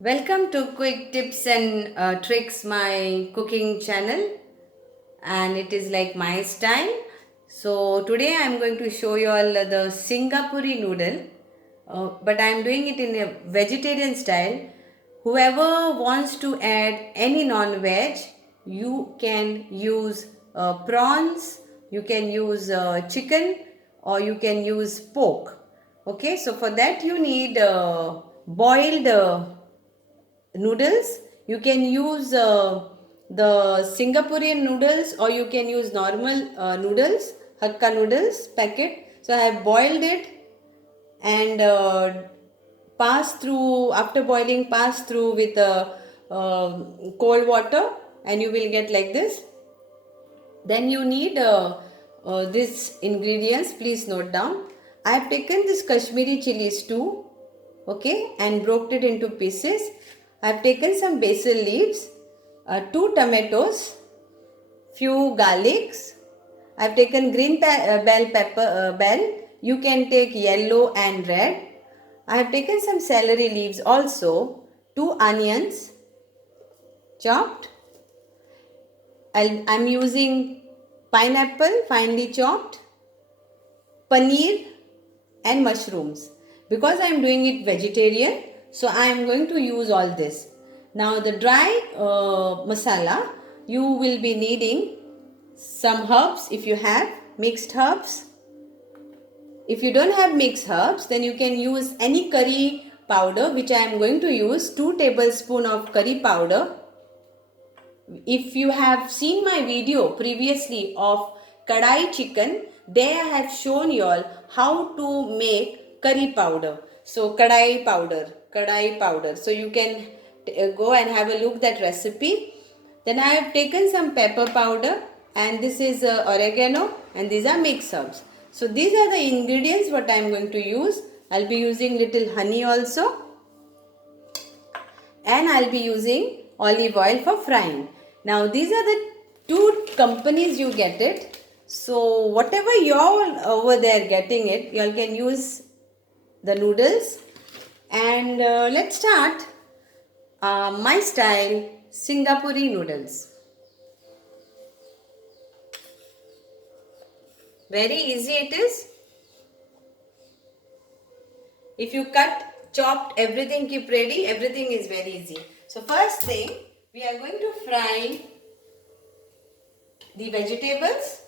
Welcome to Quick Tips and Tricks, my cooking channel, and it is like my style. So, today I am going to show you all the Singapore noodle, but I am doing it in a vegetarian style. Whoever wants to add any non veg, you can use prawns, you can use chicken, or you can use pork. Okay, so for that, you need boiled noodles. You can use the Singaporean noodles, or you can use normal noodles, hakka noodles packet. So I have boiled it and pass through, after boiling, pass through with cold water, and you will get like this. Then you need this ingredients, please note down. I have taken this Kashmiri chilies too, okay, and broke it into pieces. I have taken some basil leaves, two tomatoes, few garlics. I have taken green bell. You can take yellow and red. I have taken some celery leaves also, two onions chopped. I'm using pineapple finely chopped, paneer and mushrooms. Because I am doing it vegetarian, so I am going to use all this. Now the dry masala, you will be needing some herbs if you have mixed herbs. If you don't have mixed herbs, then you can use any curry powder, which I am going to use 2 tablespoons of curry powder. If you have seen my video previously of kadai chicken, there I have shown you all how to make curry powder. So kadai powder. So you can go and have a look that recipe. Then I have taken some pepper powder, and this is oregano, and these are mixed herbs. So these are the ingredients what I am going to use. I'll be using little honey also, and I'll be using olive oil for frying. Now these are the two companies you get it. So whatever you're over there getting it, you all can use the noodles. And let's start my style Singapore noodles. Very easy it is. If you cut, chopped, everything keep ready, everything is very easy. So first thing, we are going to fry the vegetables.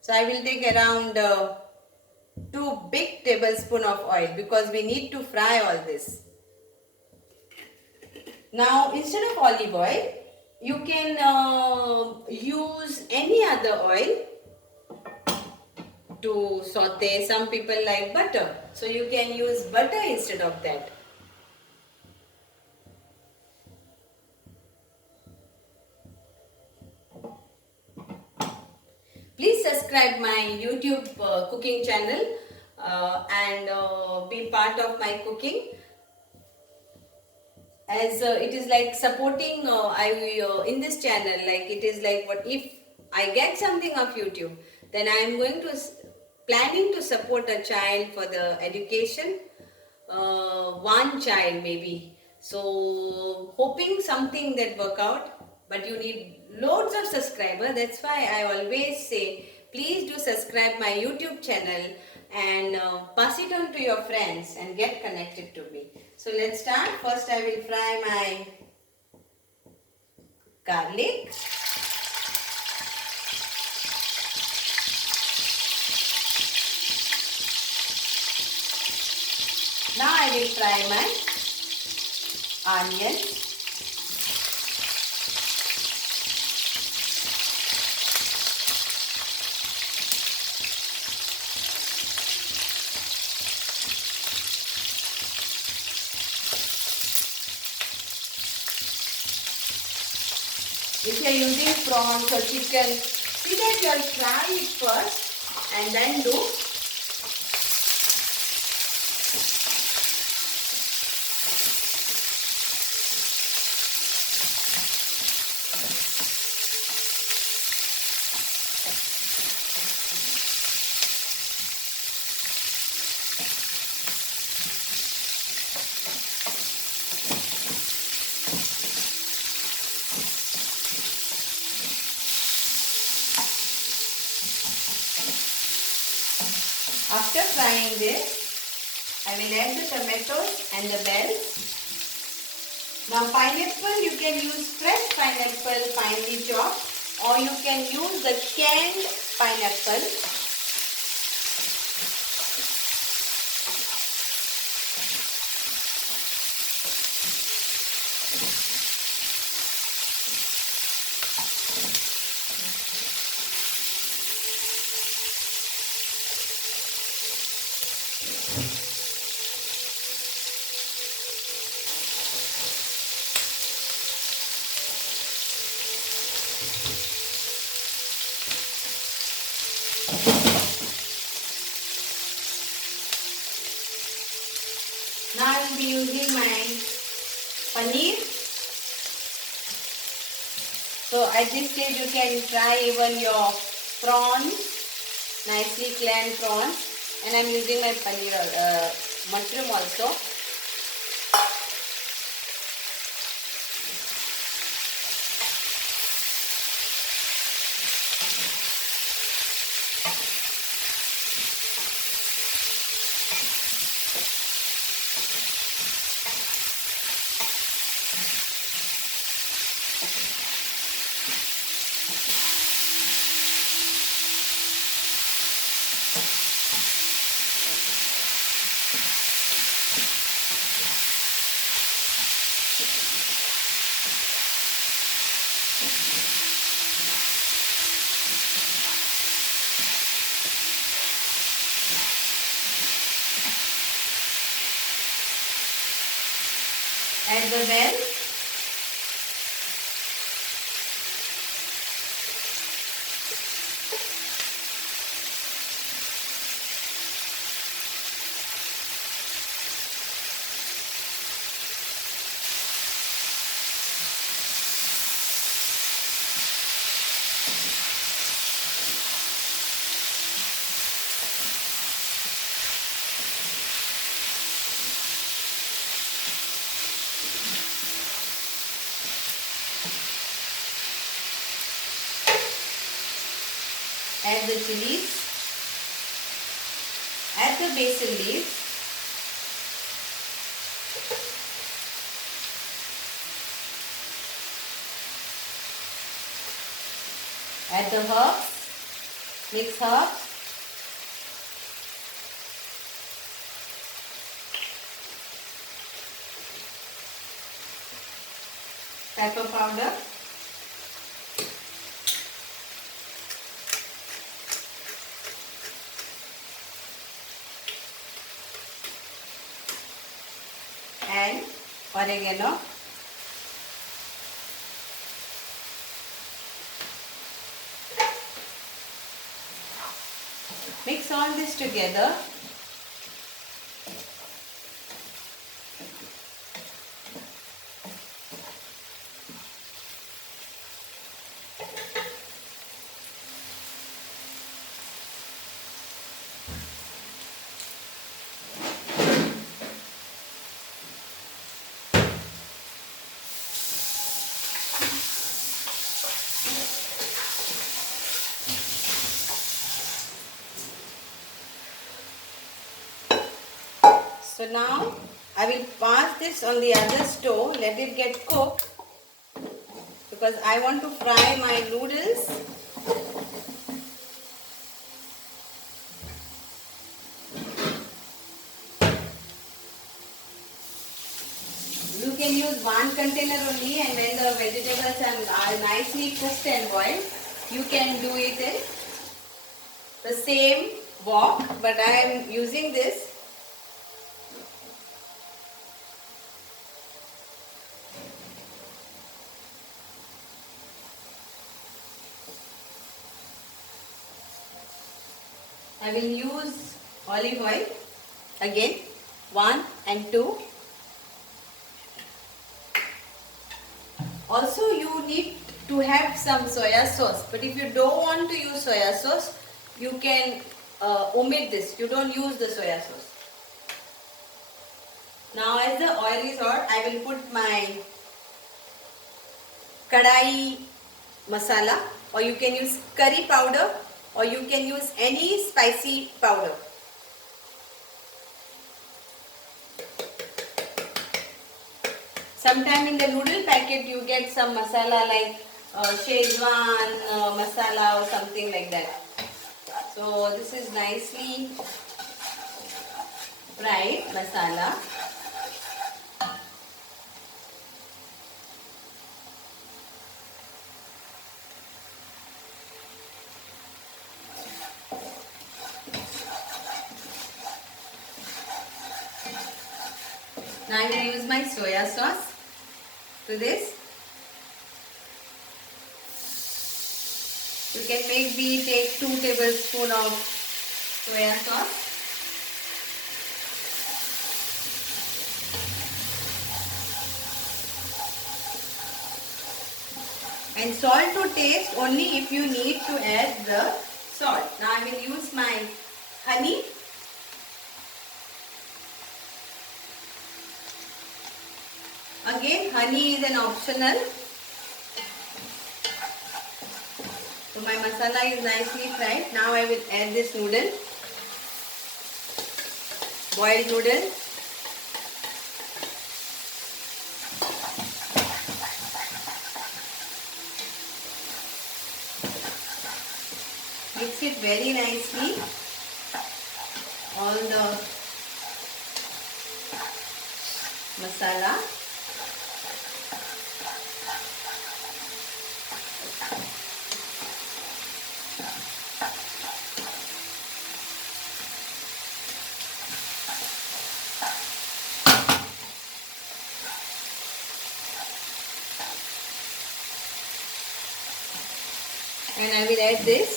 So I will take around 2 big tablespoons of oil, because we need to fry all this. Now instead of olive oil, you can use any other oil to saute. Some people like butter, so you can use butter instead of that. Please subscribe my YouTube cooking channel and be part of my cooking, as it is like supporting in this channel. Like, it is like, what if I get something of YouTube, then I am going to planning to support a child for the education, one child maybe. So hoping something that work out, but you need loads of subscribers. That's why I always say, please do subscribe my YouTube channel and pass it on to your friends and get connected to me. So let's start. First I will fry my garlic. Now I will fry my onions. If you are using prawns or chicken, see that you all fry it first and then do. frying this, I will add the tomatoes and the bells. Now pineapple, you can use fresh pineapple finely chopped, or you can use the canned pineapple. Now I will be using my paneer. So at this stage you can try even your prawns, nicely canned prawns, and I am using my paneer mushroom also. Add the bell. Add the chilies, add the basil leaves, add the herbs, mix herbs, pepper powder, and oregano. Mix all this together. So now I will pass this on the other stove, let it get cooked, because I want to fry my noodles. You can use one container only, and when the vegetables are nicely cooked and boiled, you can do it in the same wok, but I am using this. I will use olive oil again, 1 and 2. Also you need to have some soya sauce, but if you don't want to use soya sauce, you can omit this. You don't use the soya sauce. Now as the oil is hot, I will put my kadai masala, or you can use curry powder, or you can use any spicy powder. Sometime in the noodle packet you get some masala like Szechuan masala or something like that. So this is nicely fried masala. Now I will use my soya sauce to this. You can maybe take 2 tablespoons of soya sauce. And salt to taste only if you need to add the salt. Now I will use my honey. Again, honey is an optional. So my masala is nicely fried. Now I will add this noodle, boiled noodle. Mix it very nicely. All the masala. And I will add this.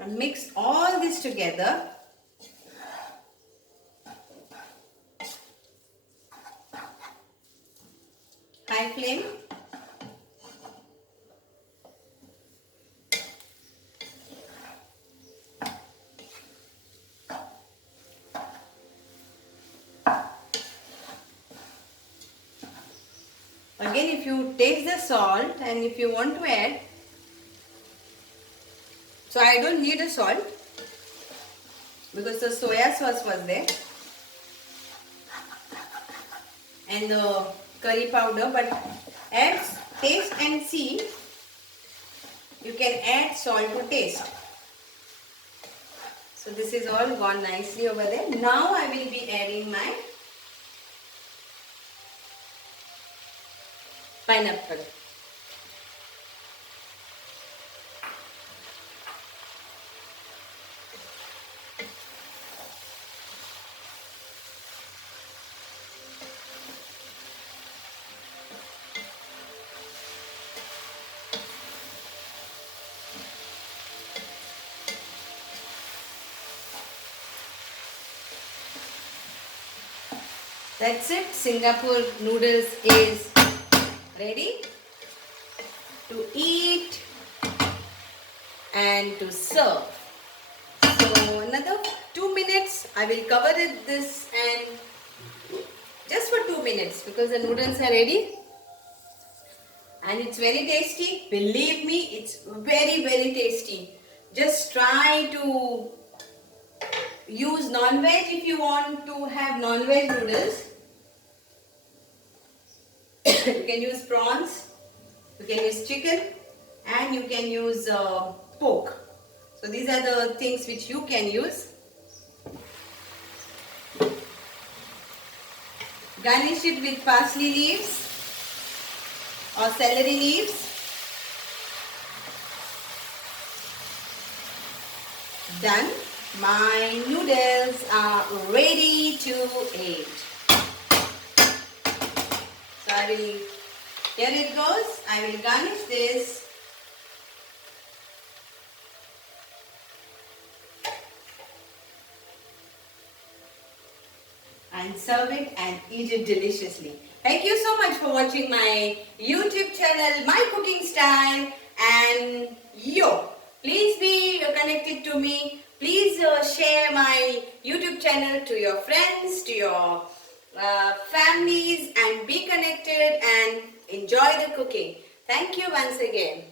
And mix all this together. High flame. Again, if you taste the salt and if you want to add, so I don't need a salt because the soya sauce was there and the curry powder, but add, taste and see. You can add salt to taste. So this is all gone nicely over there. Now I will be adding my pineapple. That's it. Singapore noodles is ready to eat and to serve. So another 2 minutes I will cover this and just for 2 minutes because the noodles are ready and it's very tasty. Believe me, it's very tasty. Just try to use non-veg if you want to have non-veg noodles. You can use prawns, you can use chicken, and you can use pork. So these are the things which you can use. Garnish it with parsley leaves or celery leaves. Done. My noodles are ready to eat. So I will, here it goes. I will garnish this. And serve it and eat it deliciously. Thank you so much for watching my YouTube channel, My Cooking Style, and please be connected to me. Please share my YouTube channel to your friends, to your families and be connected and enjoy the cooking. Thank you once again.